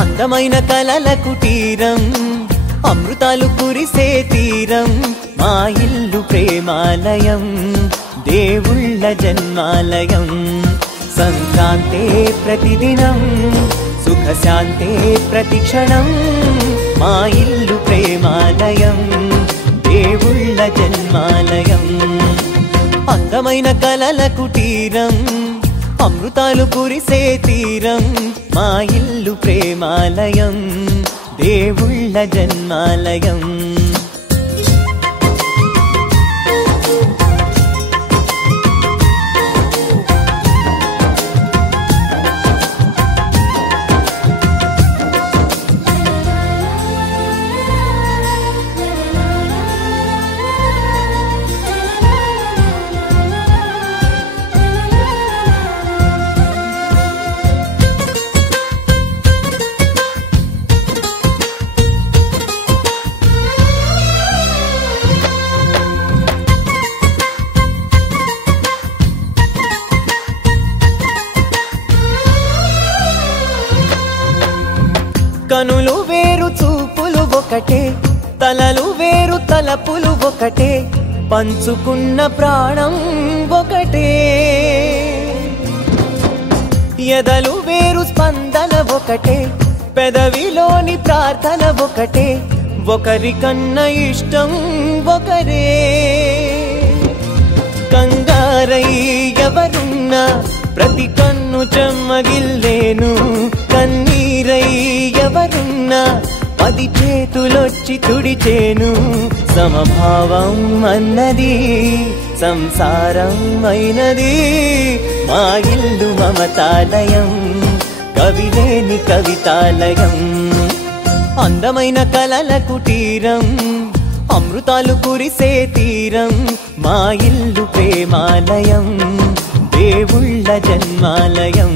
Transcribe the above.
అందమైన కలల కుటీరం అమృతాలు కురిసే తీరం మా ఇల్లు ప్రేమాలయం దేవుళ్ళ జన్మాలయం సంక్రాంతే ప్రతిదినం సుఖశాంతే ప్రతిక్షణం మా ఇల్లు ప్రేమాలయం దేవుళ్ళ జన్మాలయం అందమైన కలల కుటీరం అమృతాలు కురిసే తీరం మా ఇల్లు ప్రేమాలయం దేవుళ్ళ జన్మాలయం కనులు వేరు చూపులు ఒకటే తలలు వేరు తలపులు ఒకటే పంచుకున్న ప్రాణం ఒకటే ఎదలు వేరు స్పందన ఒకటే పెదవిలోని ప్రార్థన ఒకటే ఒకరికన్నా ఇష్టం ఒకరే కంగారై ఎవరున్నా ప్రతి కన్ను చెమ్మగిల్లేను కన్నీరై ఎవరున్నా 10 చేతులొచ్చి తుడిచేను సమభావం అన్నది సంసారం అయినది మా ఇల్లు మమతాలయం కవిలేని కవితాలయం అందమైన కలల కుటీరం అమృతాలు కురిసే తీరం మా ఇల్లు ప్రేమాలయం దేవుళ్ళ జన్మాలయం